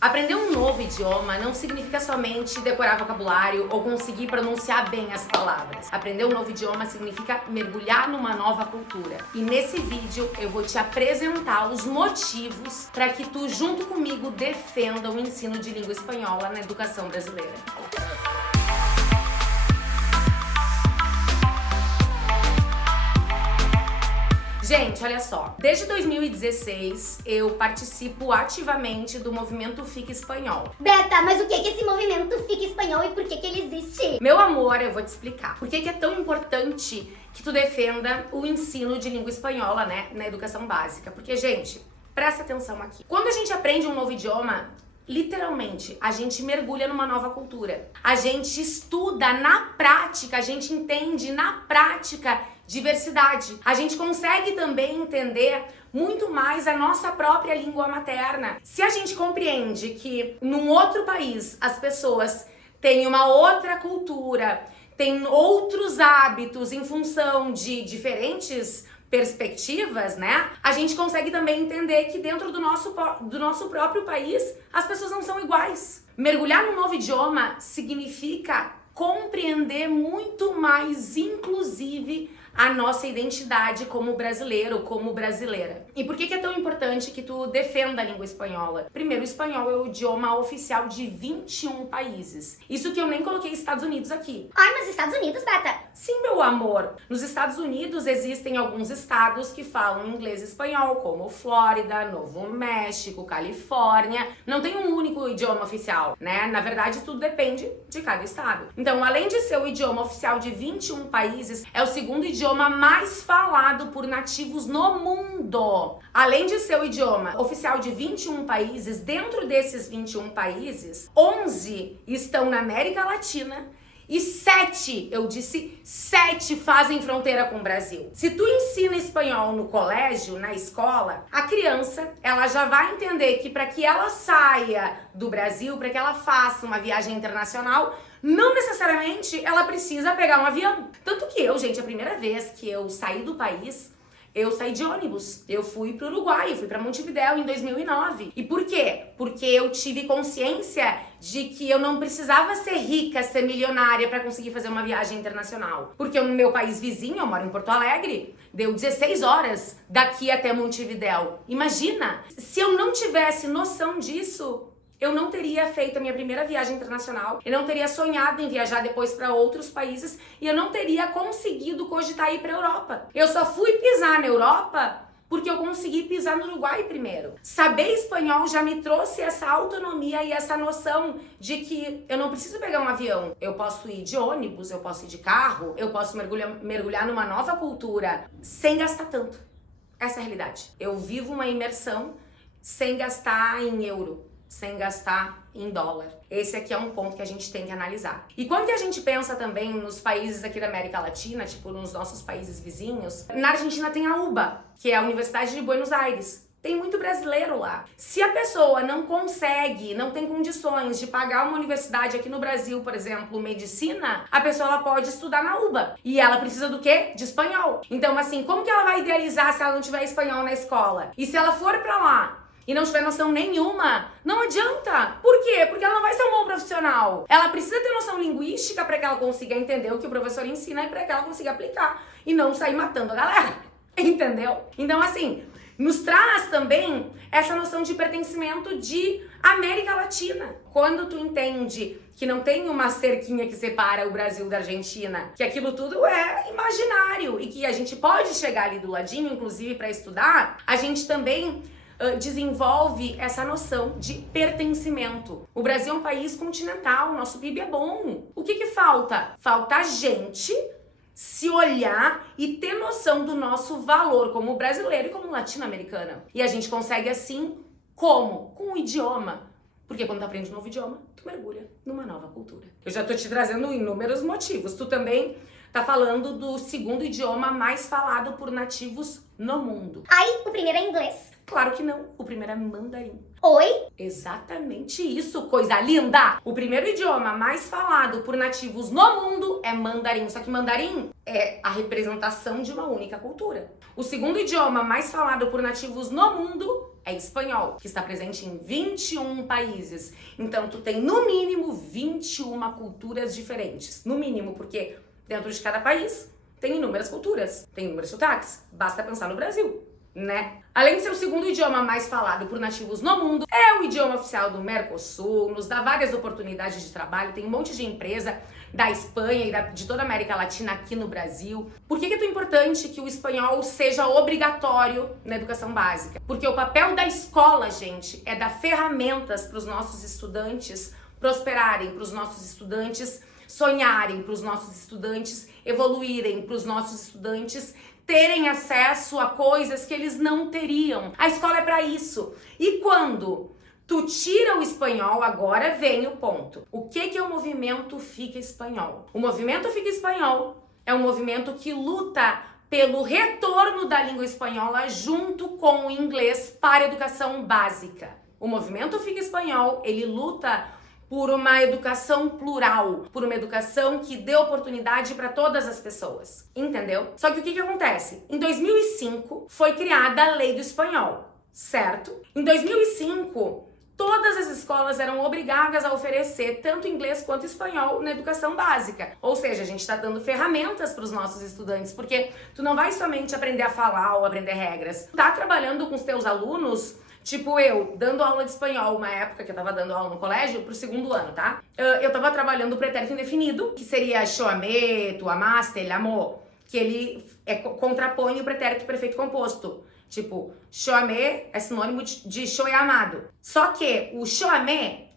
Aprender um novo idioma não significa somente decorar vocabulário ou conseguir pronunciar bem as palavras. Aprender um novo idioma significa mergulhar numa nova cultura. E nesse vídeo eu vou te apresentar os motivos para que tu, junto comigo, defenda o ensino de língua espanhola na educação brasileira. Gente, olha só, desde 2016 eu participo ativamente do movimento Fica Espanhol. Beta, mas o que é esse movimento Fica Espanhol e por que ele existe? Meu amor, eu vou te explicar. Por que é tão importante que tu defenda o ensino de língua espanhola, né, na educação básica? Porque, gente, presta atenção aqui. Quando a gente aprende um novo idioma, literalmente, a gente mergulha numa nova cultura. A gente estuda na prática, a gente entende na prática diversidade. A gente consegue também entender muito mais a nossa própria língua materna. Se a gente compreende que num outro país as pessoas têm uma outra cultura, têm outros hábitos em função de diferentes perspectivas, né? A gente consegue também entender que dentro do nosso próprio país as pessoas não são iguais. Mergulhar num novo idioma significa compreender muito mais, inclusive, a nossa identidade como brasileiro, como brasileira. E por que é tão importante que tu defenda a língua espanhola? Primeiro, o espanhol é o idioma oficial de 21 países. Isso que eu nem coloquei Estados Unidos aqui. Ai, mas Estados Unidos, Beta? Sim, meu amor. Nos Estados Unidos existem alguns estados que falam inglês e espanhol, como Flórida, Novo México, Califórnia. Não tem um único idioma oficial, né? Na verdade, tudo depende de cada estado. Então, além de ser o idioma oficial de 21 países, é o segundo idioma mais falado por nativos no mundo. Além de ser o idioma oficial de 21 países, dentro desses 21 países, 11 estão na América Latina e 7, eu disse 7, fazem fronteira com o Brasil. Se tu ensina espanhol no colégio, na escola, a criança, ela já vai entender que para que ela saia do Brasil, para que ela faça uma viagem internacional, não necessariamente ela precisa pegar um avião. Tanto que eu, gente, a primeira vez que eu saí do país, eu saí de ônibus. Eu fui pro Uruguai, eu fui pra Montevidéu em 2009. E por quê? Porque eu tive consciência de que eu não precisava ser rica, ser milionária para conseguir fazer uma viagem internacional. Porque no meu país vizinho, eu moro em Porto Alegre, deu 16 horas daqui até Montevidéu. Imagina, se eu não tivesse noção disso, eu não teria feito a minha primeira viagem internacional, eu não teria sonhado em viajar depois para outros países e eu não teria conseguido cogitar ir para a Europa. Eu só fui pisar na Europa porque eu consegui pisar no Uruguai primeiro. Saber espanhol já me trouxe essa autonomia e essa noção de que eu não preciso pegar um avião. Eu posso ir de ônibus, eu posso ir de carro, eu posso mergulhar numa nova cultura sem gastar tanto. Essa é a realidade. Eu vivo uma imersão sem gastar em euro, sem gastar em dólar. Esse aqui é um ponto que a gente tem que analisar. E quando que a gente pensa também nos países aqui da América Latina, tipo nos nossos países vizinhos, na Argentina tem a UBA, que é a Universidade de Buenos Aires. Tem muito brasileiro lá. Se a pessoa não consegue, não tem condições de pagar uma universidade aqui no Brasil, por exemplo, medicina, a pessoa ela pode estudar na UBA. E ela precisa do quê? De espanhol. Então, assim, como que ela vai idealizar se ela não tiver espanhol na escola? E se ela for pra lá e não tiver noção nenhuma, não adianta. Por quê? Porque ela não vai ser um bom profissional. Ela precisa ter noção linguística para que ela consiga entender o que o professor ensina e para que ela consiga aplicar e não sair matando a galera. Entendeu? Então, assim, nos traz também essa noção de pertencimento de América Latina. Quando tu entende que não tem uma cerquinha que separa o Brasil da Argentina, que aquilo tudo é imaginário e que a gente pode chegar ali do ladinho, inclusive para estudar, a gente também desenvolve essa noção de pertencimento. O Brasil é um país continental, nosso PIB é bom. O que falta? Falta a gente se olhar e ter noção do nosso valor como brasileiro e como latino-americana. E a gente consegue assim, como? Com o idioma. Porque quando tu aprende um novo idioma, tu mergulha numa nova cultura. Eu já tô te trazendo inúmeros motivos. Tu também tá falando do segundo idioma mais falado por nativos no mundo. Ai, o primeiro é inglês. Claro que não. O primeiro é mandarim. Oi? Exatamente isso, coisa linda! O primeiro idioma mais falado por nativos no mundo é mandarim. Só que mandarim é a representação de uma única cultura. O segundo idioma mais falado por nativos no mundo é espanhol, que está presente em 21 países. Então, tu tem no mínimo 21 culturas diferentes. No mínimo, porque dentro de cada país tem inúmeras culturas, tem inúmeros sotaques. Basta pensar no Brasil, né? Além de ser o segundo idioma mais falado por nativos no mundo, é o idioma oficial do Mercosul, nos dá várias oportunidades de trabalho, tem um monte de empresa da Espanha e de toda a América Latina aqui no Brasil. Por que é tão importante que o espanhol seja obrigatório na educação básica? Porque o papel da escola, gente, é dar ferramentas para os nossos estudantes prosperarem, para os nossos estudantes sonharem, para os nossos estudantes evoluírem, para os nossos estudantes terem acesso a coisas que eles não teriam. A escola é para isso. E quando tu tira o espanhol, agora vem o ponto. O que é o movimento Fica Espanhol? O movimento Fica Espanhol é um movimento que luta pelo retorno da língua espanhola junto com o inglês para a educação básica. O movimento Fica Espanhol, ele luta por uma educação plural, por uma educação que dê oportunidade para todas as pessoas, entendeu? Só que o que acontece? Em 2005 foi criada a Lei do Espanhol, certo? Em 2005, todas as escolas eram obrigadas a oferecer tanto inglês quanto espanhol na educação básica. Ou seja, a gente está dando ferramentas para os nossos estudantes, porque tu não vai somente aprender a falar ou aprender regras. Tu tá trabalhando com os teus alunos. Tipo eu, dando aula de espanhol, uma época que eu tava dando aula no colégio, pro segundo ano, tá? Eu tava trabalhando o pretérito indefinido, que seria choamé, tu amaste, ele amou, que ele contrapõe o pretérito perfeito composto. Tipo, choamé é sinônimo de show é amado. Só que o choamé,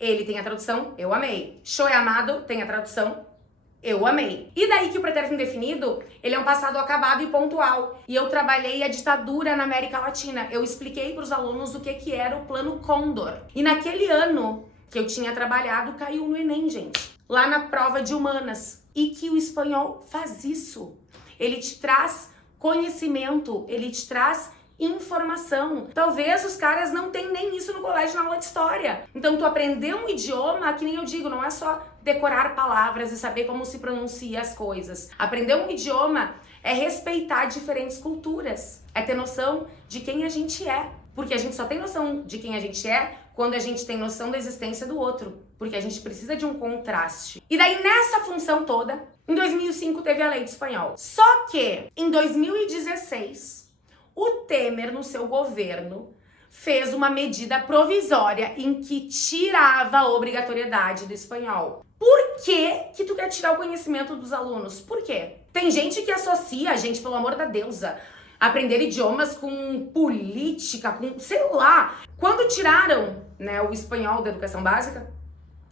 ele tem a tradução eu amei. Show é amado tem a tradução eu amei. E daí que o pretérito indefinido, ele é um passado acabado e pontual. E eu trabalhei a ditadura na América Latina. Eu expliquei para os alunos o que era o Plano Cóndor. E naquele ano que eu tinha trabalhado, caiu no Enem, gente. Lá na prova de humanas. E que o espanhol faz isso. Ele te traz conhecimento, ele te traz informação. Talvez os caras não tenham nem isso no colégio na aula de história. Então, tu aprender um idioma, que nem eu digo, não é só decorar palavras e saber como se pronuncia as coisas. Aprender um idioma é respeitar diferentes culturas, é ter noção de quem a gente é. Porque a gente só tem noção de quem a gente é quando a gente tem noção da existência do outro. Porque a gente precisa de um contraste. E daí, nessa função toda, em 2005 teve a Lei do Espanhol. Só que, em 2016... o Temer, no seu governo, fez uma medida provisória em que tirava a obrigatoriedade do espanhol. Por que tu quer tirar o conhecimento dos alunos? Por quê? Tem gente que associa, gente, pelo amor da deusa, aprender idiomas com política, com, sei lá. Quando tiraram, né, o espanhol da educação básica,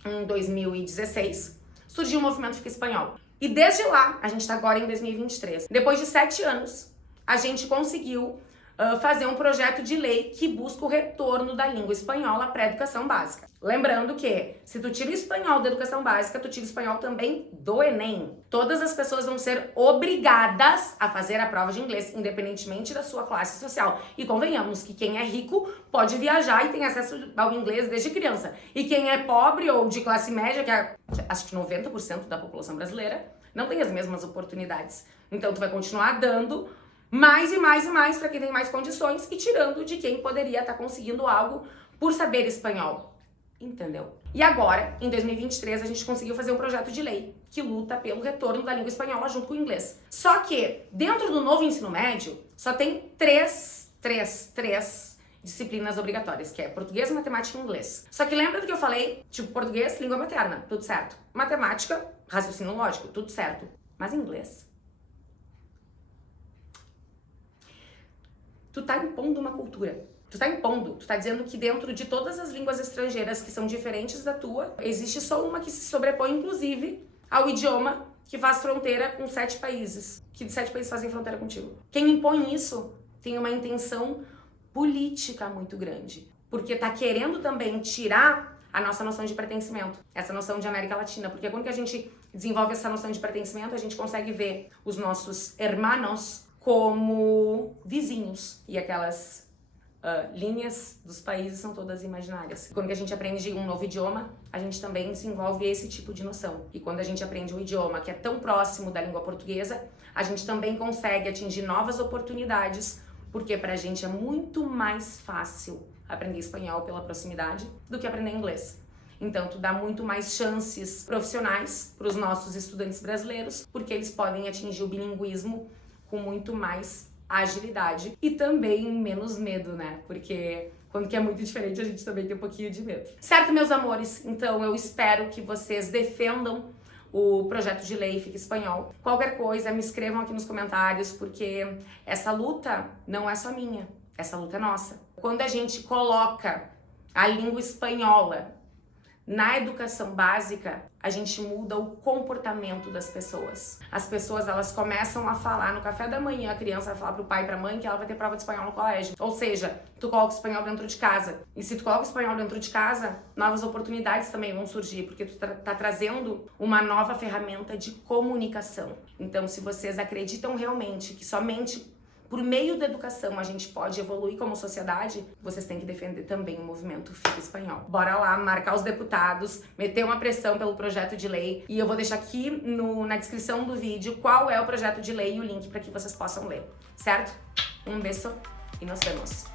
em 2016, surgiu o movimento Fica Espanhol. E desde lá, a gente tá agora em 2023, depois de 7 anos, a gente conseguiu fazer um projeto de lei que busca o retorno da língua espanhola para a educação básica. Lembrando que, se tu tira o espanhol da educação básica, tu tira o espanhol também do Enem. Todas as pessoas vão ser obrigadas a fazer a prova de inglês, independentemente da sua classe social. E convenhamos que quem é rico pode viajar e tem acesso ao inglês desde criança. E quem é pobre ou de classe média, que é acho que 90% da população brasileira, não tem as mesmas oportunidades. Então tu vai continuar dando mais e mais e mais para quem tem mais condições e tirando de quem poderia estar conseguindo algo por saber espanhol. Entendeu? E agora, em 2023, a gente conseguiu fazer um projeto de lei que luta pelo retorno da língua espanhola junto com o inglês. Só que, dentro do novo ensino médio, só tem três disciplinas obrigatórias, que é português, matemática e inglês. Só que lembra do que eu falei? Tipo, português, língua materna, tudo certo. Matemática, raciocínio lógico, tudo certo. Mas inglês? Tu tá impondo uma cultura. Tu tá dizendo que dentro de todas as línguas estrangeiras que são diferentes da tua, existe só uma que se sobrepõe, inclusive, ao idioma que faz fronteira com 7 países. Que 7 países fazem fronteira contigo. Quem impõe isso tem uma intenção política muito grande. Porque tá querendo também tirar a nossa noção de pertencimento. Essa noção de América Latina. Porque quando que a gente desenvolve essa noção de pertencimento, a gente consegue ver os nossos hermanos como vizinhos. E aquelas linhas dos países são todas imaginárias. Quando a gente aprende um novo idioma, a gente também desenvolve esse tipo de noção. E quando a gente aprende um idioma que é tão próximo da língua portuguesa, a gente também consegue atingir novas oportunidades porque pra gente é muito mais fácil aprender espanhol pela proximidade do que aprender inglês. Então, tu dá muito mais chances profissionais para os nossos estudantes brasileiros, porque eles podem atingir o bilinguismo com muito mais agilidade e também menos medo, né? Porque quando que é muito diferente, a gente também tem um pouquinho de medo. Certo, meus amores? Então, eu espero que vocês defendam o projeto de lei Fica Espanhol. Qualquer coisa, me escrevam aqui nos comentários, porque essa luta não é só minha, essa luta é nossa. Quando a gente coloca a língua espanhola na educação básica, a gente muda o comportamento das pessoas. As pessoas, elas começam a falar no café da manhã, a criança vai falar pro pai e pra mãe que ela vai ter prova de espanhol no colégio. Ou seja, tu coloca o espanhol dentro de casa. E se tu coloca o espanhol dentro de casa, novas oportunidades também vão surgir, porque tu tá trazendo uma nova ferramenta de comunicação. Então, se vocês acreditam realmente que somente por meio da educação a gente pode evoluir como sociedade, vocês têm que defender também o movimento Fica Espanhol. Bora lá, marcar os deputados, meter uma pressão pelo projeto de lei, e eu vou deixar aqui na descrição do vídeo qual é o projeto de lei e o link para que vocês possam ler, certo? Um beijo e nos vemos!